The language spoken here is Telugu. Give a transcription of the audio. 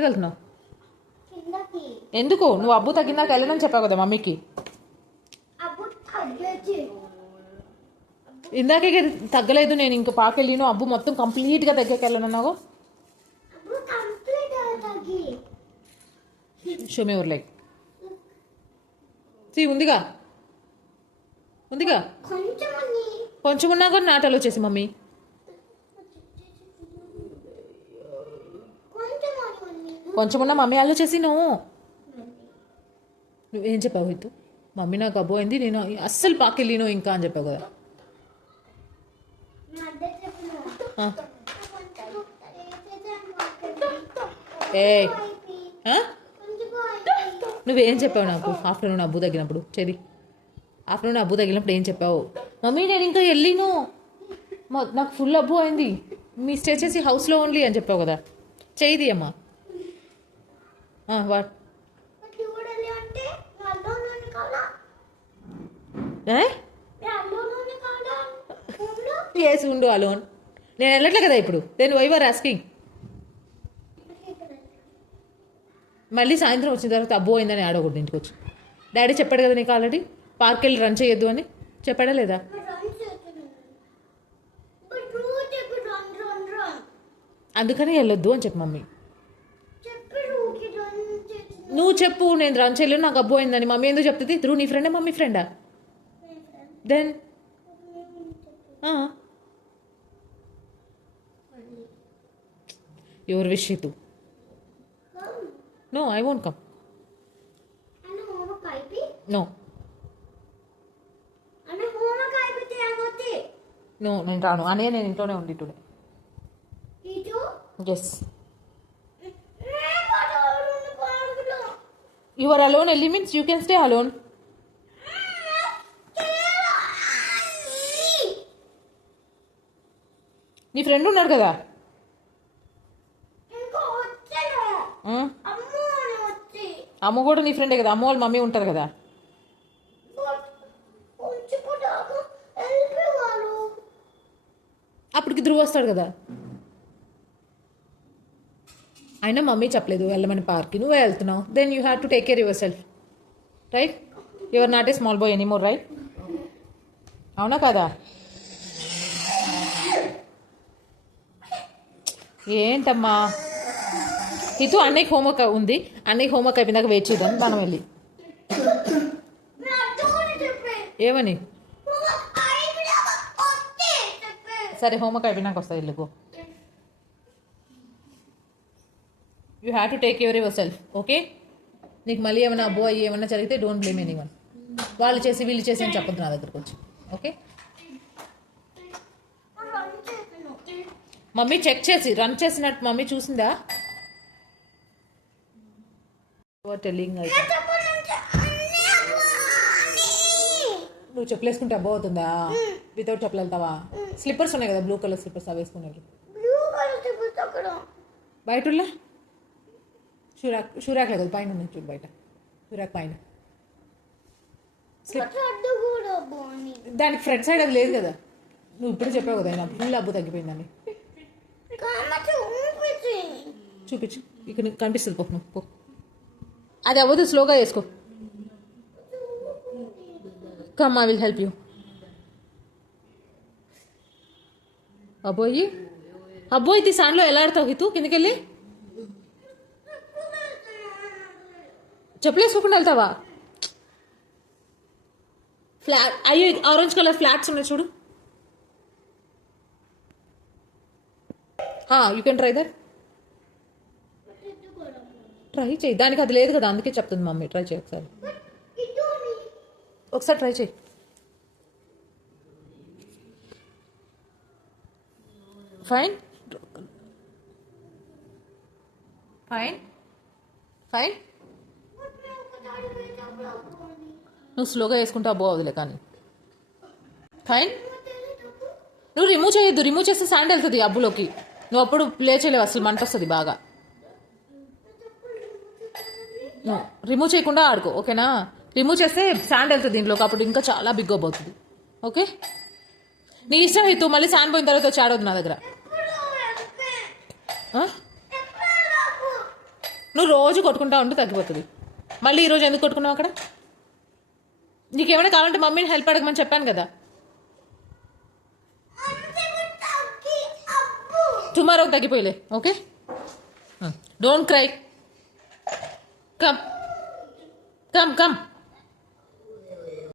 ఎక్కడికి వెళ్తున్నావు ఎందుకు? నువ్వు అబ్బు తగ్గిందాక వెళ్ళనని చెప్పావు కదా మమ్మీకి. ఇందాకే తగ్గలేదు నేను ఇంక పాకెళ్ళిను అబ్బు మొత్తం కంప్లీట్గా తగ్గాక వెళ్ళనన్నావు. అప్పుడు కంప్లీట్ తగ్గి. షో మీ ఊర్ లైక్ సీ ఉందిగా? ఉందిగా? కొంచెం ఉంది. కొంచెం ఉన్నా కూడా నాటలు వచ్చేసి మమ్మీ కొంచెం కొంచెం ఉన్న మమ్మీ వాళ్ళు నువ్వు నువ్వేం చెప్పావు హితు? మమ్మీ నాకు అబ్బు అయింది నేను అస్సలు పాకెళ్ళిను ఇంకా అని చెప్పావు కదా. ఏ నువ్వేం చెప్పావు నాకు? ఆఫ్టర్నూన్ అబ్బు తగినప్పుడు చెది ఆఫ్టర్నూన్ అబ్బు తగిలినప్పుడు ఏం చెప్పావు? మమ్మీ నేను ఇంకా వెళ్ళిను. మా- నాకు ఫుల్ అబ్బు అయింది. మీ స్టే చేసి హౌస్లో ఓన్లీ అని చెప్పావు కదా. చేయిది అమ్మా కాదా ఉండు. అలోన్ నేను వెళ్ళట్లే కదా ఇప్పుడు. దెన్ వైవర్ ఆస్కింగ్ మళ్ళీ సాయంత్రం వచ్చిన తర్వాత అబ్బో అయిందని ఆడకూడదు ఇంటికి వచ్చి. డాడీ చెప్పాడు కదా నీకు ఆల్రెడీ పార్క్ వెళ్ళి రన్ చేయొద్దు అని. చెప్పాడా లేదా? అందుకని వెళ్ళొద్దు అని చెప్పు మమ్మీ చెప్పి రూకి రన్ చేస్తున్నాను నువ్వు చెప్పు నేను రన్ చేయలేను నాకు అబ్బో అయిందని. మమ్మీ ఎందుకు చెప్తుంది ధ్రువ్ నీ ఫ్రెండా మమ్మీ ఫ్రెండా then your wish too no I won't come no no నేను రాను. అనే నేను ఇంట్లోనే ఉండి today as you are alone ఎల్లి means you can stay alone నీ ఫ్రెండ్ ఉన్నాడు కదా? Hmm? అమ్మ కూడా నీ ఫ్రెండే కదా? అమ్మ వాళ్ళ మమ్మీ ఉంటారు కదా? అప్పటికి ఇద్దరు వస్తాడు కదా? అయినా మమ్మీ చెప్పలేదు వెళ్ళమని పార్క్కి నువ్వే వెళ్తున్నావు. Then you have to take care yourself right you're not a small boy anymore right అవునా కదా? ఏంటమ్మా? ఇటు అన్నయ్యకి హోంవర్క్ ఉంది. అన్నయ్యకి హోంవర్క్ అయిపోయినాక వెయిట్ చేద్దాం. మనం వెళ్ళి. ఏమని? సరే హోంవర్క్ అయిపోయినాక వస్తుంది ఇల్లుకు you have to take care yourself okay నీకు మళ్ళీ ఏమైనా అబ్బో అయ్యి ఏమైనా జరిగితే డోంట్ బ్లేమ్ ఎనీ వన్ వాళ్ళు చేసి వీళ్ళు చేసి అని చెప్పొద్దు నా దగ్గరకు వచ్చి ఓకే మమ్మీ చెక్ చేసి రన్ చేసినట్టు మమ్మీ చూసిందా? టెల్లింగ్ నువ్వు చెప్పులు వేసుకుంటే అబ్బో అవుతుందా? వితౌట్ చెప్పులు వెళ్తావా స్లిప్పర్స్ ఉన్నాయి కదా బ్లూ కలర్ స్లిప్పర్స్ అవి అక్కడ. బయట షురాక్ షూరాక్ లేదు పైన ఉన్నది చూడు బయట షురాక్ పైన దానికి ఫ్రంట్ సైడ్ అది లేదు కదా. నువ్వు ఇప్పుడు చెప్పావు కదా నాకు ఫుల్ అబ్బు తగ్గిపోయిందని చూపించు. ఇక్కడ కనిపిస్తుంది పో నువ్వు పో. అది అవ్వదు స్లోగా వేసుకో come I will help you అబ్బోయి. అబ్బోయి తీ సాన్లో ఎలా ఆడతావు తూ కిందకెళ్ళి. చెప్పులు వేసుకోకుండా వెళ్తావా? ఫ్లాట్ అయ్యో ఆరెంజ్ కలర్ ఫ్లాట్స్ ఉన్నాయి చూడు. You can try that try చేయి. దానికి అది లేదు కదా అందుకే చెప్తుంది మమ్మీ. ట్రై చేయి ఒకసారి. ఒకసారి ట్రై చేయి. ఫైన్ ఫైన్ ఫైన్ నువ్వు స్లోగా వేసుకుంటే అబ్బో అవదులే కానీ. ఫైన్ నువ్వు రిమూవ్ చేయొద్దు రిమూవ్ చేస్తే శాండ్ వెళ్తుంది అబ్బులోకి. నువ్వు అప్పుడు ప్లే చేయలేవు అసలు మంట వస్తుంది బాగా. రిమూవ్ చేయకుండా ఆడుకో ఓకేనా? రిమూవ్ చేస్తే శాండ్ వెళ్తుంది దీంట్లోకి అప్పుడు ఇంకా చాలా బిగ్ అవుతుంది. ఓకే నీ ఇష్టం ఇతు మళ్ళీ శాండ్ పోయిన తర్వాత వచ్చి ఆడవద్దు నా దగ్గర? నువ్వు రోజు కొట్టుకుంటా ఉంటే తగ్గిపోతుంది. మళ్ళీ ఈరోజు ఎందుకు కొట్టుకున్నావు అక్కడ? నీకేమైనా కావాలంటే మమ్మీని హెల్ప్ అడగమని చెప్పాను కదా. Tomorrow తగ్గిపోయిలే okay don't cry come come come